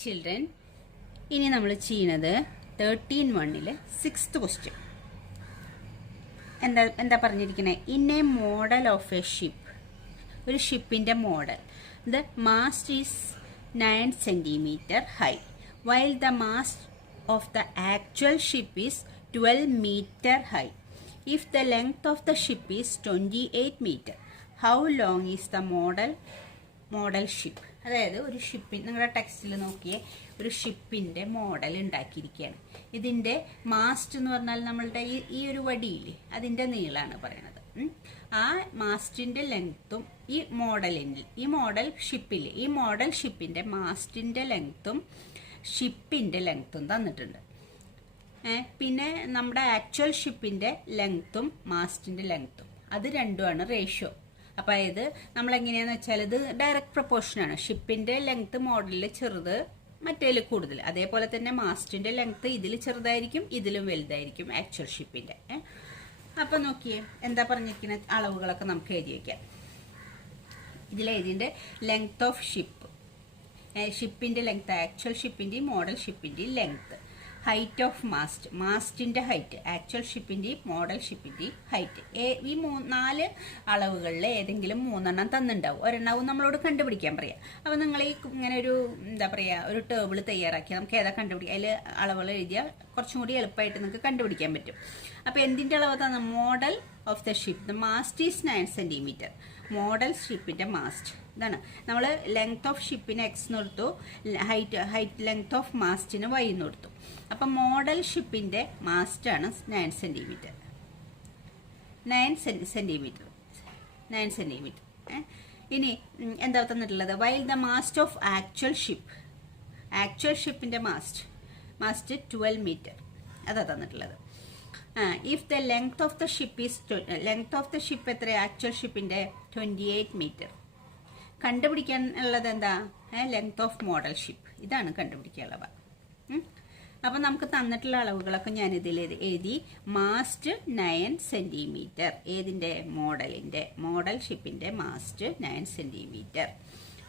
Children, ഇനി നമ്മൾ ചെയ്യുന്നത് 13(1) 6th ക്വസ്റ്റ്യൻ. എന്താ പറഞ്ഞിരിക്കുന്നത്? In a model of a ship, ഒരു ഷിപ്പിന്റെ model, the mast is 9 cm high while the mast of the actual ship is 12 meter high. If the length of the ship is 28 meter, how long is the model ship? അതായത് ഒരു ഷിപ്പിൻ, നിങ്ങളുടെ ടെക്സ്റ്റിൽ നോക്കിയേ, ഒരു ഷിപ്പിന്റെ model ഉണ്ടാക്കിയിരിക്കുകയാണ്. ഇതിന്റെ mast എന്ന് പറഞ്ഞാൽ നമ്മളുടെ ഈ ഒരു വടിയില്ലേ, അതിന്റെ നീളാണ് പറയണത്. ആ മാസ്റ്റിന്റെ ലെങ്ത്തും ഈ മോഡൽ ഷിപ്പിന്റെ മാസ്റ്റിന്റെ ലെങ്ത്തും ഷിപ്പിന്റെ ലെങ്ത്തും തന്നിട്ടുണ്ട്. പിന്നെ നമ്മുടെ ആക്ച്വൽ ഷിപ്പിന്റെ ലെങ്ത്തും മാസ്റ്റിന്റെ ലെങ്ത്തും, അത് രണ്ടുമാണ് റേഷ്യോ. അപ്പം ഇത് നമ്മൾ എങ്ങനെയാന്ന് വെച്ചാൽ ഇത് ഡയറക്റ്റ് പ്രൊപ്പോർഷനാണ്. ഷിപ്പിന്റെ ലെങ്ത് മോഡലിൽ ചെറുത്, മറ്റേതിൽ കൂടുതൽ. അതേപോലെ തന്നെ മാസ്റ്റിന്റെ ലെങ്ത് ഇതിൽ ചെറുതായിരിക്കും, ഇതിലും വലുതായിരിക്കും ആക്ച്വൽ ഷിപ്പിന്റെ. അപ്പം നോക്കിയേ, എന്താ പറഞ്ഞിരിക്കുന്ന അളവുകളൊക്കെ നമുക്ക് എഴുതി വയ്ക്കാം. ഇതിലെഴുതിൻ്റെ ലെങ്ത് ഓഫ് ഷിപ്പിന്റെ ലെങ്ത്, ആക്ച്വൽ ഷിപ്പിന്റെയും മോഡൽ ഷിപ്പിന്റെയും ലെങ്ത്. ഹൈറ്റ് ഓഫ് മാസ്റ്റിന്റെ ഹൈറ്റ്, ആക്ച്വൽ ഷിപ്പിന്റെയും മോഡൽ ഷിപ്പിന്റെയും ഹൈറ്റ്. ഈ 4 അളവുകളിൽ ഏതെങ്കിലും 3 തന്നിട്ടുണ്ടാവും. ഒരെണ്ണവും നമ്മളോട് കണ്ടുപിടിക്കാൻ പറയാം. അപ്പോൾ നിങ്ങൾ ഈ ഇങ്ങനെ ഒരു ഒരു ടേബിൾ തയ്യാറാക്കി നമുക്ക് ഏതാ കണ്ടുപിടിക്കുക, അതിൽ അളവുകൾ എഴുതിയാൽ കുറച്ചും കൂടി എളുപ്പമായിട്ട് നിങ്ങൾക്ക് കണ്ടുപിടിക്കാൻ പറ്റും. അപ്പോൾ എന്തിന്റെ അളവ് തന്നെ? Model of the ship, the mast is 9 cm. Model ഷിപ്പിന്റെ മാസ്റ്റ് ഇതാണ്. നമ്മൾ ലെങ്ത് ഓഫ് ഷിപ്പിന് എക്സ് എന്ന് കൊടുത്തു, ഹൈറ്റ് ലെങ്ത് ഓഫ് മാസ്റ്റിന് വൈ എന്ന് കൊടുത്തു. അപ്പം മോഡൽ ഷിപ്പിന്റെ മാസ്റ്റ് ആണ് 9 cm. 9 cm. ഇനി എന്താ തന്നിട്ടുള്ളത്? While the mast of actual ഷിപ്പിന്റെ മാസ്റ്റ് 12 meter, അതാ തന്നിട്ടുള്ളത്. If the length of the ship എത്ര? ആക്ച്വൽ ഷിപ്പിന്റെ 28 meter. കണ്ടുപിടിക്കാൻ ഉള്ളത് എന്താ? ലെങ്ത് ഓഫ് മോഡൽ ഷിപ്പ്, ഇതാണ് കണ്ടുപിടിക്കാനുള്ളത്. അപ്പം നമുക്ക് തന്നിട്ടുള്ള അളവുകളൊക്കെ ഞാൻ ഇതിൽ എഴുതി. Mast 9 cm. ഏതിൻ്റെ? മോഡൽ ഷിപ്പിന്റെ മാസ്റ്റ് 9 cm.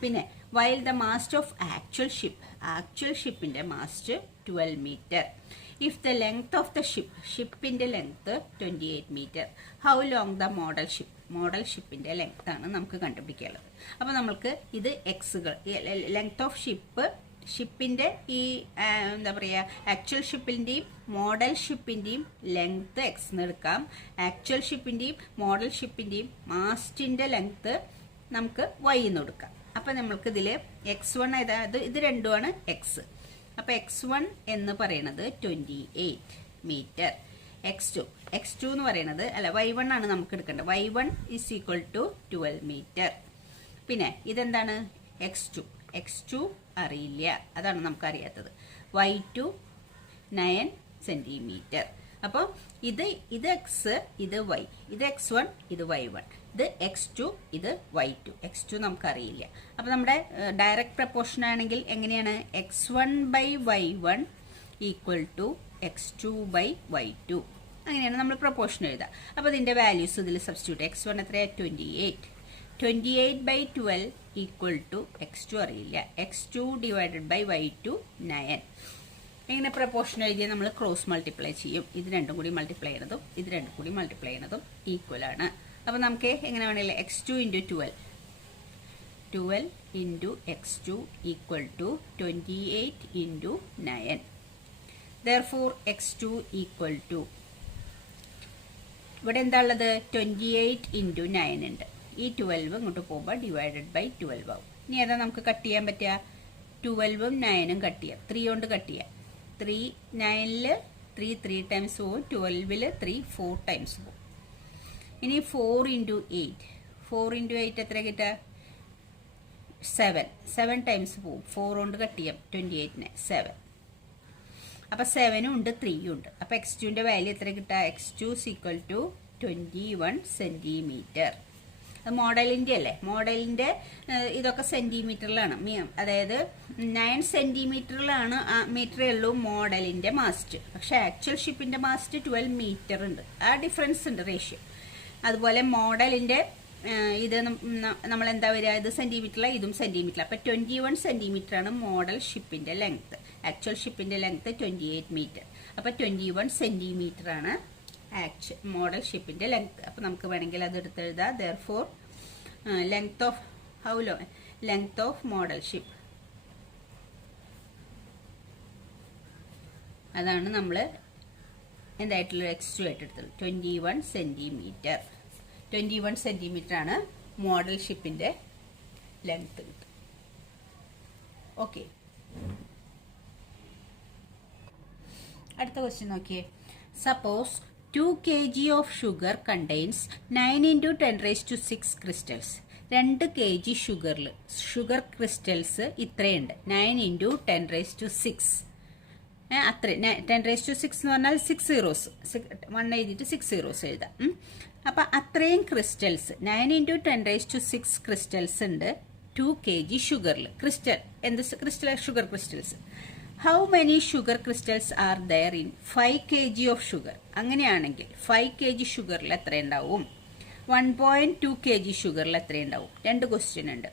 പിന്നെ while the mast of actual ഷിപ്പിന്റെ mast 12 meter. If the length of the ഷിപ്പിന്റെ length 28 meter, how long the model ഷിപ്പിന്റെ ലെങ്ത് ആണ് നമുക്ക് കണ്ടുപിടിക്കാനുള്ളത്. അപ്പൊ നമ്മൾക്ക് ഇത് എക്സുകൾ, ലെങ്ത് ഓഫ് ഷിപ്പിന്റെ ഈ ആക്ച്വൽ ഷിപ്പിന്റെയും മോഡൽ ഷിപ്പിന്റെയും ലെങ്ത് എക്സ് എന്ന് എടുക്കാം. ആക്ച്വൽ ഷിപ്പിന്റെയും മോഡൽ ഷിപ്പിന്റെയും മാസ്റ്റിന്റെ ലെങ്ത് നമുക്ക് വൈ എന്ന് കൊടുക്കാം. അപ്പൊ നമ്മൾക്ക് ഇതില് x1 അതായത് ഇത് രണ്ടുമാണ് എക്സ്. അപ്പൊ x1 എന്ന് പറയുന്നത് 28 meter. x2 എന്ന് പറയുന്നത് y1 ആണ് നമുക്ക് എടുക്കേണ്ടത്. y1 is equal to 12 meter. പിന്നെ ഇതെന്താണ്? x2 അറിയില്ല, അതാണ് നമുക്ക് അറിയാത്തത്. y2 9 cm. അപ്പോൾ ഇത് എക്സ്, ഇത് വൈ, ഇത് x1, ഇത് y1, ഇത് x2, ഇത് y2. x2 നമുക്കറിയില്ല. അപ്പോൾ നമ്മുടെ ഡയറക്റ്റ് പ്രപ്പോർഷൻ ആണെങ്കിൽ എങ്ങനെയാണ്? x1/y1 equal to x2/y2. അങ്ങനെയാണ് നമ്മൾ പ്രപ്പോർഷൻ എഴുതുക. അപ്പോൾ ഇതിന്റെ വാല്യൂസ് ഇതിൽ സബ്സ്റ്റിറ്റ്യൂട്ട്. x1 എത്രയാ? 28/12 ഈക്വൽ ടു x2 അറിയില്ല, x2/y2 9. ഇങ്ങനെ പ്രപ്പോർഷൻ എഴുതിയാൽ നമ്മൾ ക്രോസ് മൾട്ടിപ്ലൈ ചെയ്യും. ഇത് രണ്ടും കൂടി മൾട്ടിപ്ലൈ ചെയ്യുന്നതും ഇത് രണ്ടും കൂടി മൾട്ടിപ്ലൈ ചെയ്യുന്നതും ഈക്വൽ ആണ്. അപ്പോൾ നമുക്ക് എങ്ങനെ വേണമെങ്കിൽ x2 × 12 × x2 equal to 28 × 9. therefore x2 equal to, ഇവിടെ എന്താ ഉള്ളത്? 28 × 9 ഉണ്ട്. ഈ 12 ഇങ്ങോട്ട് പോകുമ്പോൾ /12 ആവും. ഇനി ഏതാ നമുക്ക് കട്ട് ചെയ്യാൻ പറ്റുക? 12ഉം 9ഉം കട്ട് ചെയ്യാം. 3 കൊണ്ട് കട്ട് ചെയ്യാം. 3 9ൽ 3 ടൈംസ് പോവും, 12ൽ 3 4 ടൈംസ് പോവും. ഇനി 4 × 8 എത്ര കിട്ടുക? 7 ടൈംസ് പോവും. 4 കൊണ്ട് കട്ട് ചെയ്യാം 28നെ, 7. അപ്പം 7ഉം ഉണ്ട് 3ഉം ഉണ്ട്. അപ്പം x2ന്റെ വാല്യൂ എത്ര കിട്ടുക? x2 equal to 21 cm. അത് മോഡലിന്റെ അല്ലേ? മോഡലിന്റെ ഇതൊക്കെ സെന്റിമീറ്ററിലാണ്. അതായത് 9 cm മീറ്ററേ ഉള്ളൂ മോഡലിന്റെ മാസ്റ്റ്. പക്ഷെ ആക്ച്വൽ ഷിപ്പിന്റെ മാസ്റ്റ് 12 meter ഉണ്ട്. ആ ഡിഫറൻസ് ഉണ്ട്, റേഷ്യോ. അതുപോലെ മോഡലിന്റെ ഇത് നമ്മൾ എന്താ വരിക, ഇത് സെൻറ്റിമീറ്ററിലാണ്, ഇതും സെൻറ്റിമീറ്ററിലാണ്. അപ്പോൾ 21 സെൻറ്റിമീറ്റർ ആണ് മോഡൽ ഷിപ്പിൻ്റെ ലെങ്ത്ത്. ആക്ച്വൽ ഷിപ്പിൻ്റെ ലെങ്ത്ത് 28 മീറ്റർ. അപ്പോൾ 21 സെൻറ്റിമീറ്റർ ആണ് മോഡൽ ഷിപ്പിൻ്റെ ലെങ്ത്ത്. അപ്പോൾ നമുക്ക് വേണമെങ്കിൽ അത് എടുത്തെഴുതാം. Therefore length of model ship, അതാണ് നമ്മൾ എന്തായിട്ടുള്ള X2 ആയിട്ട് എടുത്തത്. 21 സെൻറ്റിമീറ്റർ. 21 സെൻറ്റിമീറ്റർ ആണ് മോഡൽ ഷിപ്പിൻ്റെ ലെങ്ത്ത്. ഓക്കെ, അടുത്ത ക്വസ്റ്റ്യൻ നോക്കിയേ. Suppose 2 kg of sugar contains 9 × 10⁶ crystals. 2 kg sugar crystals ഇത്രയുണ്ട്. 9 × 10⁶. അത്ര 10⁶ എന്ന് പറഞ്ഞാൽ 6 zeros, 1 എഴുതിയിട്ട് 6 zeros എഴുതാം. അപ്പം അത്രയും ക്രിസ്റ്റൽസ് 9 × 10⁶ ക്രിസ്റ്റൽസ് ഉണ്ട് 2 kg ഷുഗറിൽ. ക്രിസ്റ്റൽ എന്ത് crystal? Sugar crystals. How many sugar crystals are there in 5 kg of sugar? അങ്ങനെയാണെങ്കിൽ 5 kg ഷുഗറിൽ എത്ര ഉണ്ടാവും? 1.2 kg ഷുഗറിൽ എത്ര ഉണ്ടാവും? 2 ക്വസ്റ്റ്യൻ ഉണ്ട്.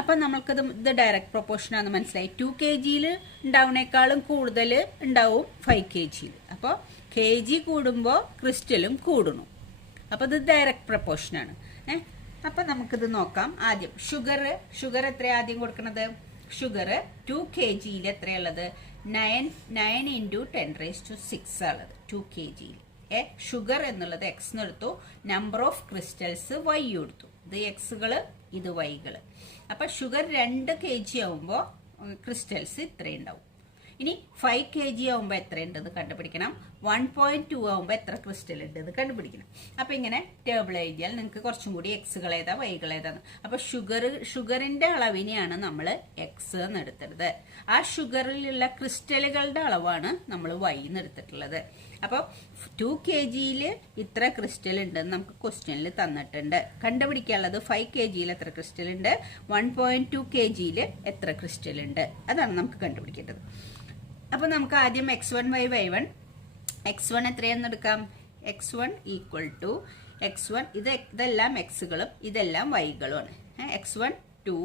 അപ്പം നമ്മൾക്കത് ഇത് ഡയറക്റ്റ് പ്രൊപ്പോർഷൻ ആണെന്ന് മനസ്സിലായി. 2 kg ഉണ്ടാവുന്നേക്കാളും കൂടുതൽ ഉണ്ടാവും 5 kg. അപ്പോൾ kg കൂടുമ്പോൾ ക്രിസ്റ്റലും കൂടുന്നു. അപ്പോൾ ഇത് ഡയറക്റ്റ് പ്രൊപ്പോർഷനാണ്. അപ്പം നമുക്കിത് നോക്കാം. ആദ്യം ഷുഗർ എത്രയാണ് ആദ്യം കൊടുക്കുന്നത്? Sugar 2 kg എത്രയുള്ളത്? 9 × 10⁶ ഉള്ളത് 2 kg. ഷുഗർ എന്നുള്ളത് എക്സ് എന്നെടുത്തു, നമ്പർ ഓഫ് ക്രിസ്റ്റൽസ് വൈ എടുത്തു. ഇത് എക്സുകൾ, ഇത് വൈകൾ. അപ്പം ഷുഗർ 2 kg ആവുമ്പോൾ ക്രിസ്റ്റൽസ് ഇത്രയുണ്ടാവും. ഇനി 5 kg ആവുമ്പോൾ എത്രയുണ്ടെന്ന് കണ്ടുപിടിക്കണം. 1.2 ആവുമ്പോൾ എത്ര ക്രിസ്റ്റൽ ഉണ്ടെന്ന് കണ്ടുപിടിക്കണം. അപ്പം ഇങ്ങനെ ടേബിൾ എഴുതിയാൽ നിങ്ങൾക്ക് കുറച്ചും കൂടി എക്സുകൾ ഏതാ വൈകൾ ഏതാന്ന്. അപ്പോൾ ഷുഗറിൻ്റെ അളവിനെയാണ് നമ്മൾ എക്സ് എന്ന് എടുത്തത്. ആ ഷുഗറിലുള്ള ക്രിസ്റ്റലുകളുടെ അളവാണ് നമ്മൾ വൈ എന്ന് എടുത്തിട്ടുള്ളത്. അപ്പോൾ 2 kg ഇത്ര ക്രിസ്റ്റൽ ഉണ്ടെന്ന് നമുക്ക് ക്വസ്റ്റ്യനിൽ തന്നിട്ടുണ്ട്. കണ്ടുപിടിക്കാനുള്ളത് 5 kg എത്ര ക്രിസ്റ്റൽ ഉണ്ട്, 1.2 kg എത്ര ക്രിസ്റ്റൽ ഉണ്ട്, അതാണ് നമുക്ക് കണ്ടുപിടിക്കേണ്ടത്. അപ്പോൾ നമുക്ക് ആദ്യം x1 by y1, x1 എത്രയാണെന്ന് എടുക്കാം. x1 = x1, ഇതെല്ലാം എക്സുകളും ഇതെല്ലാം വൈകളുമാണ്. x1 2,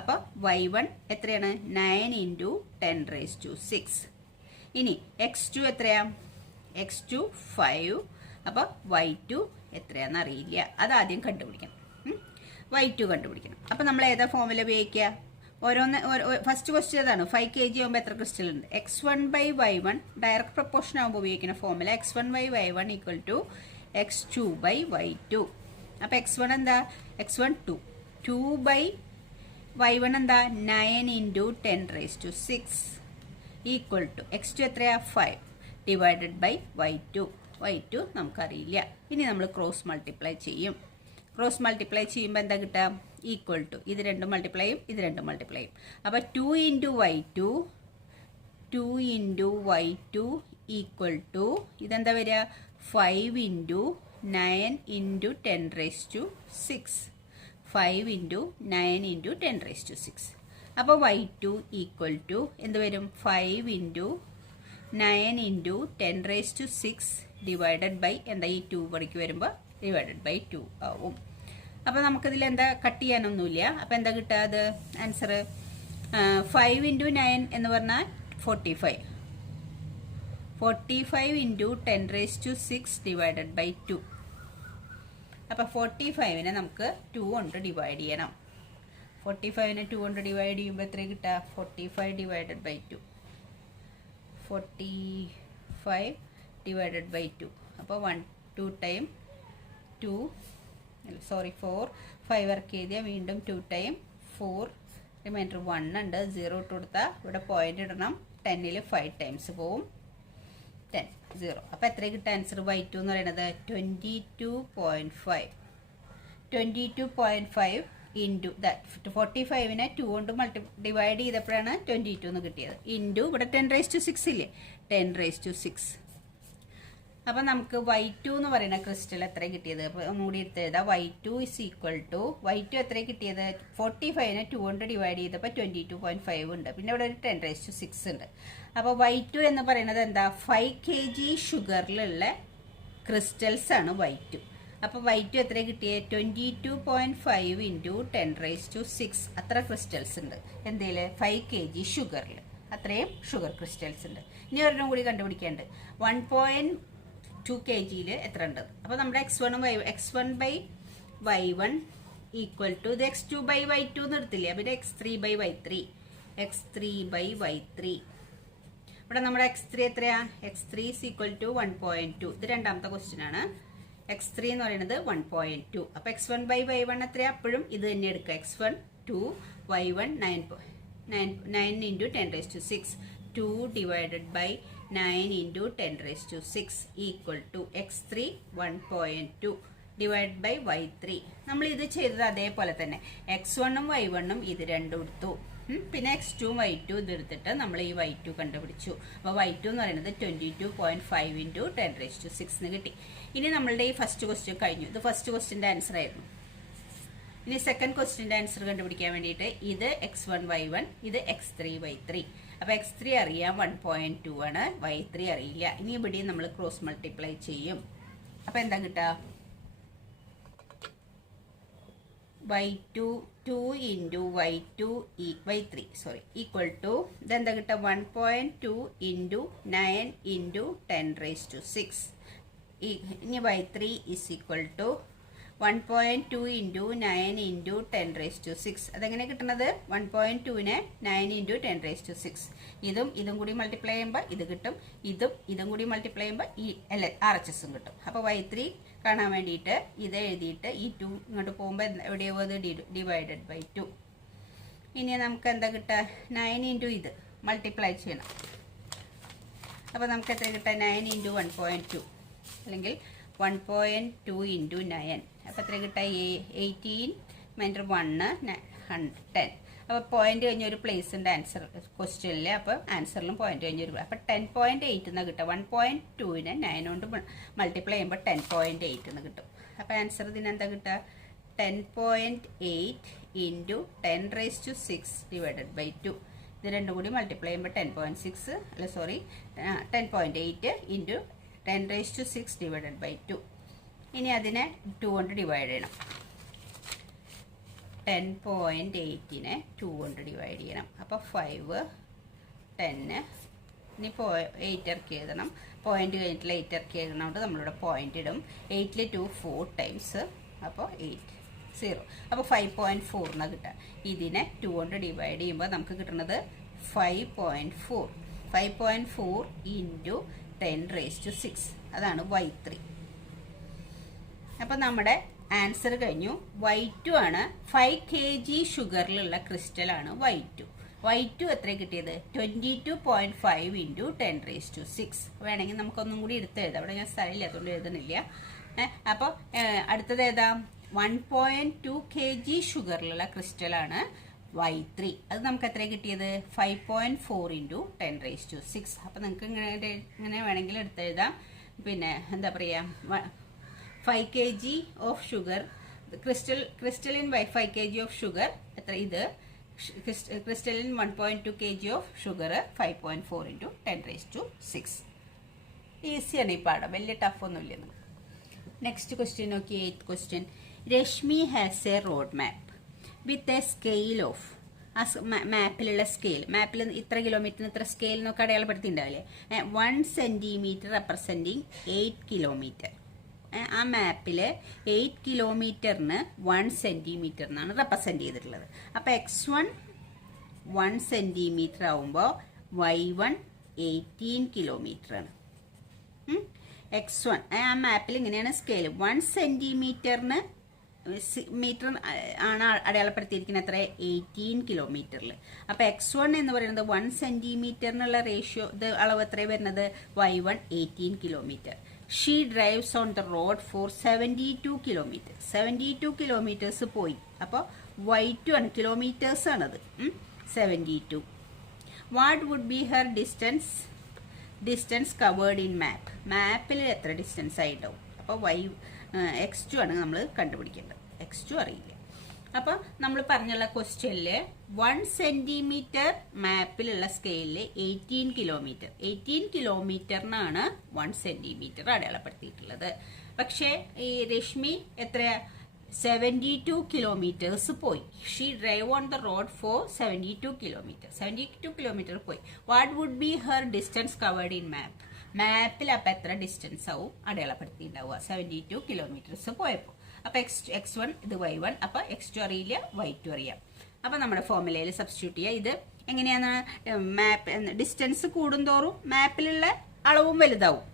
അപ്പോൾ y1 എത്രയാണ്? 9 × 10⁶. ഇനി x2 എത്രയാണ്? x2 5, അപ്പോൾ y2 എത്രയാണെന്ന് അറിയില്ല, അതാദ്യം കണ്ടുപിടിക്കണം. y2 കണ്ടുപിടിക്കണം. അപ്പോൾ നമ്മൾ ഏതാ ഫോമുല ഉപയോഗിക്കുക? ഫസ്റ്റ് ക്വസ്റ്റ്യൻ അതാണ്. 5 kg ആകുമ്പോൾ എത്ര ക്രിസ്റ്റൽ ഉണ്ട്? x1 by y1 direct proportion ആകുമ്പോൾ ഉപയോഗിക്കുന്ന formula x1 by y1 = x2 by y2. അപ്പോൾ x1 എന്താ? x1 2, 2 by y1 എന്താ? 9 × 10⁶ x2 etraya 5 divided by y2 നമുക്കറിയില്ല. ഇനി നമ്മൾ ക്രോസ് മൾട്ടിപ്ലൈ ചെയ്യും. ക്രോസ് മൾട്ടിപ്ലൈ ചെയ്യുമ്പോൾ എന്താ കിട്ടുക? ഈക്വൽ ടു ഇത് രണ്ടും മൾട്ടിപ്ലൈ ചെയ്യും, ഇത് രണ്ടും മൾട്ടിപ്ലൈ ചെയ്യും. അപ്പോൾ 2 × y2 ഈക്വൽ ടു ഇതെന്താ വരിക? 5 × 9 × 10⁶. 5 × 9 × 10⁶. അപ്പോൾ y2 ഈക്വൽ ടു എന്ത് വരും? 5 × 9 × 10⁶ ഡിവൈഡഡ് ബൈ എന്താ ഈ 2 പടിക്ക് വരുമ്പോൾ ഡിവൈഡഡ് ബൈ 2 ആവും. അപ്പോൾ നമുക്കിതിൽ എന്താ കട്ട് ചെയ്യാനൊന്നുമില്ല. അപ്പോൾ എന്താ കിട്ടുക? അത് ആൻസർ 5 × 9 എന്ന് പറഞ്ഞാൽ 45. 45 × 10⁶ ഡിവൈഡഡ് ബൈ 2. അപ്പോൾ 45നെ നമുക്ക് 2 കൊണ്ട് ഡിവൈഡ് ചെയ്യണം. 45നെ 2 കൊണ്ട് ഡിവൈഡ് ചെയ്യുമ്പോൾ എത്ര കിട്ടുക? 45 ഡിവൈഡഡ് ബൈ 2. 45 divided by 2. അപ്പോൾ 2 ടൈം 2 4 5 വർക്ക് എഴുതിയാൽ വീണ്ടും 2 ടൈം 4 റിമൈൻഡർ 1 ഉണ്ട്. 0 ഇട്ട് കൊടുത്താൽ ഇവിടെ പോയിന്റ് ഇടണം. 10ൽ 5 ടൈംസ് പോവും. 10 0. അപ്പോൾ എത്ര കിട്ടുക? ആൻസർ y2 എന്ന് പറയുന്നത് 22.5. 22.5 ഇൻറ്റു 45നെ 2 കൊണ്ട് ഡിവൈഡ് ചെയ്തപ്പോഴാണ് 22 എന്ന് കിട്ടിയത്. ഇൻറ്റു ഇവിടെ 10⁶ ഇല്ലേ? 10⁶. അപ്പം നമുക്ക് y2 എന്ന് പറയുന്ന ക്രിസ്റ്റൽ എത്ര കിട്ടിയത്? അപ്പോൾ ഒന്നുകൂടി എടുത്ത് എഴുതാം. y2 = y2 എത്ര കിട്ടിയത്? 45നെ 2 കൊണ്ട് ഡിവൈഡ് ചെയ്തപ്പോൾ 22.5 ഉണ്ട്. പിന്നെ ഇവിടെ ഒരു 10⁶ ഉണ്ട്. അപ്പോൾ y2 എന്ന് പറയുന്നത് എന്താ? 5 kg ഷുഗറിലുള്ള ക്രിസ്റ്റൽസ് ആണ് y2. അപ്പോൾ Y2 എത്ര കിട്ടിയേ? 22.5 ഇൻറ്റു 10⁻6 അത്ര ക്രിസ്റ്റൽസ് ഉണ്ട് എന്തിൽ? 5 kg ഷുഗറിൽ അത്രയും ഷുഗർ ക്രിസ്റ്റൽസ് ഉണ്ട്. ഇനി ഒരെണ്ണം കൂടി കണ്ടുപിടിക്കേണ്ടത് 1.2 kgയിൽ എത്ര ഉണ്ട്. അപ്പോൾ നമ്മുടെ x1/y1 ഈക്വൽ ടു ഇത് x2/y2 എന്ന് എടുത്തില്ലേ, പിന്നെ x3/y3 ഇവിടെ നമ്മുടെ x3 എത്രയാ? x3 is equal to 1.2. ഇത് രണ്ടാമത്തെ ക്വസ്റ്റ്യൻ ആണ്. x3 എന്ന് പറയുന്നത് 1.2. അപ്പൊ x1/y1 എത്രയാ? അപ്പോഴും ഇത് തന്നെ എടുക്കുക. x1 2 y1 9 into 10⁻6 2 divided by 9 into 10⁻6 equal to x3 1.2 divided by y3. നമ്മൾ ഇത് ചെയ്തത് അതേപോലെ തന്നെ x1ഉം y1ഉം ഇത് രണ്ടും എടുത്തു. പിന്നെ x2ഉം y2 ഇത് എടുത്തിട്ട് നമ്മൾ ഈ y2 കണ്ടുപിടിച്ചു. അപ്പോൾ y2 എന്ന് പറയുന്നത് 22.5 ഇൻറ്റു 10⁻6 കിട്ടി. ഇനി നമ്മളുടെ ഈ ഫസ്റ്റ് ക്വസ്റ്റ്യൻ കഴിഞ്ഞു. ഇത് ഫസ്റ്റ് ക്വസ്റ്റ്യൻ്റെ ആൻസർ ആയിരുന്നു. ഇനി സെക്കൻഡ് ക്വസ്റ്റ്യൻ്റെ ആൻസർ കണ്ടുപിടിക്കാൻ വേണ്ടിയിട്ട് ഇത് x1/y1 ഇത് x3/y3. അപ്പോൾ x3 അറിയാം 1.2 ആണ്, y3 അറിയില്ല. ഇനി ഇവിടെയും നമ്മൾ ക്രോസ് മൾട്ടിപ്ലൈ ചെയ്യും. അപ്പോൾ എന്താ കിട്ടുക? y2 2 into y3 equal to ഇതെന്താ കിട്ടുക? 1.2 ഇൻറ്റു 9 ഇൻറ്റു 10⁻6. ഇനി y3 is equal to 1.2 into 9 into 10⁻6. അതെങ്ങനെ കിട്ടുന്നത്? 1.2നെ 9 ഇൻറ്റു 10⁻6 ഇതും കൂടി മൾട്ടിപ്ലൈ ചെയ്യുമ്പോൾ ഇത് കിട്ടും, ഇതും കൂടി മൾട്ടിപ്ലൈ ചെയ്യുമ്പോൾ ഈ RHSും കിട്ടും. അപ്പോൾ y3 കാണാൻ വേണ്ടിയിട്ട് ഇത് എഴുതിയിട്ട് ഈ 2 ഇങ്ങോട്ട് പോകുമ്പോൾ എവിടെയോ ഡിവൈഡഡ് ബൈ 2. ഇനി നമുക്ക് എന്താ കിട്ടുക? 9 ഇൻറ്റു ഇത് മൾട്ടിപ്ലൈ ചെയ്യണം. അപ്പോൾ നമുക്ക് എത്ര കിട്ടുക? 9 ഇൻറ്റു 1.2 അല്ലെങ്കിൽ 1.2 ഇൻറ്റു 9. അപ്പോൾ എത്ര കിട്ടുക? 18 -1 10. അപ്പോൾ പോയിന്റ് കഴിഞ്ഞ ഒരു പ്ലേസ് ഉണ്ട് ആൻസർ ക്വസ്റ്റ്യനിൽ. അപ്പോൾ ആൻസറിലും പോയിന്റ് കഴിഞ്ഞൊരു അപ്പോൾ 10.8 എന്ന് കിട്ടുക. 1.2നെ 9 കൊണ്ട് മൾട്ടിപ്ലൈ ചെയ്യുമ്പോൾ 10.8 എന്ന് കിട്ടും. അപ്പോൾ ആൻസർ ഇതിനെന്താ കിട്ടുക? 10.8 ഇൻറ്റു 10⁻6 ഡിവൈഡഡ് ബൈ 2. ഇത് രണ്ടും കൂടി മൾട്ടിപ്ലൈ ചെയ്യുമ്പോൾ 10.8 ഇൻറ്റു 10⁻6 ഡിവൈഡഡ് ബൈ 2. ഇനി അതിനെ 2 കൊണ്ട് ഡിവൈഡ് ചെയ്യണം. 10.8നെ 2 കൊണ്ട് ഡിവൈഡ് ചെയ്യണം. അപ്പോൾ 5 10. ഇനി 8 ഇറക്കി എഴുതണം. പോയിന്റ് കഴിഞ്ഞിട്ടുള്ള 8 ഇറക്കി എഴുതണോണ്ട് നമ്മളിവിടെ പോയിന്റ് ഇടും. 8ൽ 2 4 ടൈംസ്. അപ്പോൾ 8 0. അപ്പോൾ 5.4 എന്നാണ് കിട്ടുക. ഇതിനെ 2 കൊണ്ട് ഡിവൈഡ് ചെയ്യുമ്പോൾ നമുക്ക് കിട്ടുന്നത് 5.4 ഇൻറ്റു 10⁻6 അതാണ് y3. അപ്പോൾ നമ്മുടെ ആൻസർ കഴിഞ്ഞു. y2 ആണ്. 5 kg ഷുഗറിലുള്ള ക്രിസ്റ്റലാണ് y2 എത്ര കിട്ടിയത്? 22.5 ഇൻറ്റു 10⁻6. വേണമെങ്കിൽ നമുക്കൊന്നും കൂടി എടുത്ത് എഴുതാം. അവിടെ ഞാൻ സ്ഥലമില്ല, അതുകൊണ്ട് എഴുതുന്നില്ല. അപ്പോൾ അടുത്തത് ഏതാ? 1.2 kg ഷുഗറിലുള്ള ക്രിസ്റ്റലാണ് y3. അത് നമുക്ക് എത്ര കിട്ടിയത്? 5.4 ഇൻറ്റു 10⁻6. അപ്പോൾ നിങ്ങൾക്ക് ഇങ്ങനെ വേണമെങ്കിൽ എടുത്തെഴുതാം. പിന്നെ എന്താ പറയുക, 5 kg of sugar crystalline 5 kg of sugar എത്ര? ഇത് crystalline 1.2 kg of sugar 5.4 into 10⁻6. ഈസിയാണ് ഈ പാഠം, വലിയ ടഫൊന്നുമില്ല. നെക്സ്റ്റ് ക്വസ്റ്റ്യൻ നോക്കി. 8th question. Rashmi has a road map with a scale of. ആ മാപ്പിലുള്ള സ്കെയിൽ, മാപ്പിൽ ഇത്ര കിലോമീറ്ററിന് ഇത്ര സ്കെയിൽ എന്നൊക്കെ അടയാളപ്പെടുത്തിയിട്ടുണ്ടാവില്ലേ? 1 സെൻറ്റിമീറ്റർ റെപ്രസെൻറ്റിങ് 8 കിലോമീറ്റർ. ആ മാപ്പിൽ 8 കിലോമീറ്ററിന് 1 സെൻറ്റിമീറ്റർ എന്നാണ് റെപ്രസെൻറ്റ് ചെയ്തിട്ടുള്ളത്. അപ്പോൾ x1 1 സെൻറ്റിമീറ്റർ ആവുമ്പോൾ y1 18 കിലോമീറ്റർ ആണ്. x1 ആ മാപ്പിൽ ഇങ്ങനെയാണ് സ്കെയിൽ. 1 സെൻറ്റിമീറ്ററിന് മീറ്റർ ആണ് അടയാളപ്പെടുത്തിയിരിക്കുന്നത്. എത്ര? 18 കിലോമീറ്ററിൽ. അപ്പോൾ x1 എന്ന് പറയുന്നത് 1 സെൻറ്റിമീറ്ററിനുള്ള റേഷ്യോ, ഇത് അളവ് എത്രയാണ് വരുന്നത്? y1 18 kilometre. She drives on the road for 72 kilometre. 72 kilometres പോയി. അപ്പോൾ y2 ആണ്, കിലോമീറ്റേഴ്സ് ആണത്. 72. What would be her distance covered in map. മാപ്പിൽ എത്ര ഡിസ്റ്റൻസ് ആയിട്ടാവും? അപ്പോൾ x2 ആണ് നമ്മൾ കണ്ടുപിടിക്കേണ്ടത്. x2 അറിയില്ല. അപ്പോൾ നമ്മൾ പറഞ്ഞുള്ള ക്വസ്റ്റ്യനിൽ 1 സെൻറ്റിമീറ്റർ മാപ്പിലുള്ള സ്കെയിലിൽ 18 കിലോമീറ്ററിനാണ് 1 സെൻറ്റിമീറ്റർ അടയാളപ്പെടുത്തിയിട്ടുള്ളത്. പക്ഷേ ഈ രശ്മി എത്ര 72 കിലോമീറ്റേഴ്സ് പോയി. She drive on the road for 72 kilometre. 72 kilometre പോയി. What would be her distance covered in map? മാപ്പിൽ അപ്പം എത്ര ഡിസ്റ്റൻസ് ആവും അടയാളപ്പെടുത്തിയിട്ടുണ്ടാവുക? 72 കിലോമീറ്റേഴ്സ് പോയപ്പോൾ. അപ്പം x1 ഇത് y1, അപ്പം x2 അറിയില്ല, y2 അറിയാം. അപ്പം നമ്മുടെ ഫോർമുലയിൽ സബ്സ്റ്റിറ്റ്യൂട്ട് ചെയ്യുക. ഇത് എങ്ങനെയാണ്? മാപ്പ് ഡിസ്റ്റൻസ് കൂടുന്തോറും മാപ്പിലുള്ള അളവും വലുതാവും.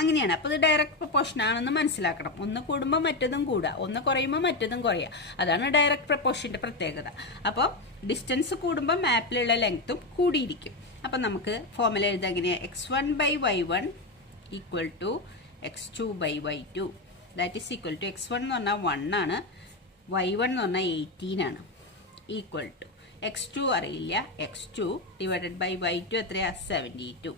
അങ്ങനെയാണ്. അപ്പോൾ ഇത് ഡയറക്റ്റ് പ്രൊപ്പോർഷൻ ആണെന്ന് മനസ്സിലാക്കണം. ഒന്ന് കൂടുമ്പോൾ മറ്റതും കൂടുക, ഒന്ന് കുറയുമ്പോൾ മറ്റതും കുറയുക. അതാണ് ഡയറക്റ്റ് പ്രൊപ്പോർഷൻ്റെ പ്രത്യേകത. അപ്പോൾ ഡിസ്റ്റൻസ് കൂടുമ്പോൾ മാപ്പിലുള്ള ലെങ്ത്തും കൂടിയിരിക്കും. അപ്പം നമുക്ക് ഫോർമുല എഴുതാം എങ്ങനെയാണ്? x1/y1 equal to x2/y2. That is equal to x1 എന്ന് പറഞ്ഞാൽ 1 ആണ്, y1 എന്ന് പറഞ്ഞാൽ 18 ആണ്. ഈക്വൽ ടു x2 അറിയില്ല, x2 ഡിവൈഡഡ് ബൈ y2 എത്രയാ? 72.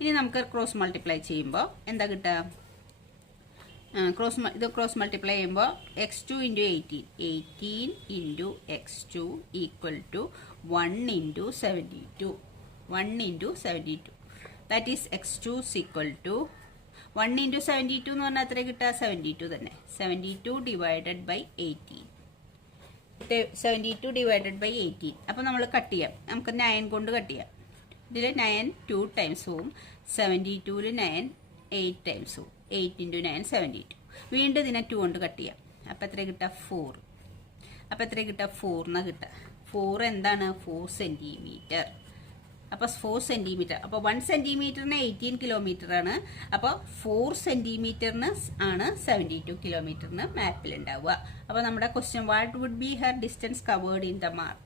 ഇനി നമുക്ക് ക്രോസ് മൾട്ടിപ്ലൈ ചെയ്യുമ്പോൾ എന്താ കിട്ടുക? ക്രോസ് മൾട്ടിപ്ലൈ ചെയ്യുമ്പോൾ x2 × 18 × x2 equal to 1 × 72. 1 × 72. That is x2 equal to 1 × 72 എന്ന് പറഞ്ഞാൽ എത്ര കിട്ടുക? 72 തന്നെ. 72 ഡിവൈഡഡ് ബൈ 18. 72 divided by 18. അപ്പോൾ നമ്മൾ കട്ട് ചെയ്യാം. നമുക്ക് 9 കൊണ്ട് കട്ട് ചെയ്യാം. ഇതിൽ 9 2 ടൈംസ് പോവും. 72ൽ 9 8 ടൈംസ് പോവും. 8 × 9 72. വീണ്ടും ഇതിനെ 2 കൊണ്ട് കട്ട് ചെയ്യാം. അപ്പം എത്ര കിട്ടുക? 4. അപ്പം എത്ര കിട്ടുക? 4 എന്നാ കിട്ടുക. 4 എന്താണ്? 4 സെൻറ്റിമീറ്റർ. അപ്പോൾ 4 സെൻറ്റിമീറ്റർ. അപ്പോൾ 1 സെൻറ്റിമീറ്ററിന് 18 കിലോമീറ്റർ ആണ്. അപ്പോൾ 4 സെൻറ്റിമീറ്ററിന് ആണ് 72 കിലോമീറ്ററിന് മാപ്പിലുണ്ടാവുക. അപ്പോൾ നമ്മുടെ question what would be her distance covered in the map?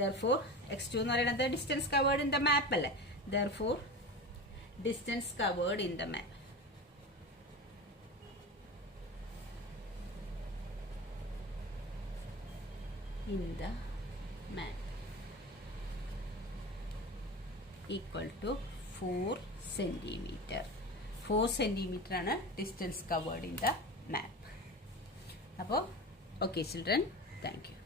Therefore, x2 എന്ന് പറയുന്നത് distance covered in the map അല്ലേ? Therefore, distance covered in the map. In the map equal to 4 centimeter. 4 centimeter ആണ് ഡിസ്റ്റൻസ് കവേർഡ് ഇൻ ദ മാപ്പ്. അപ്പോൾ okay children, thank you.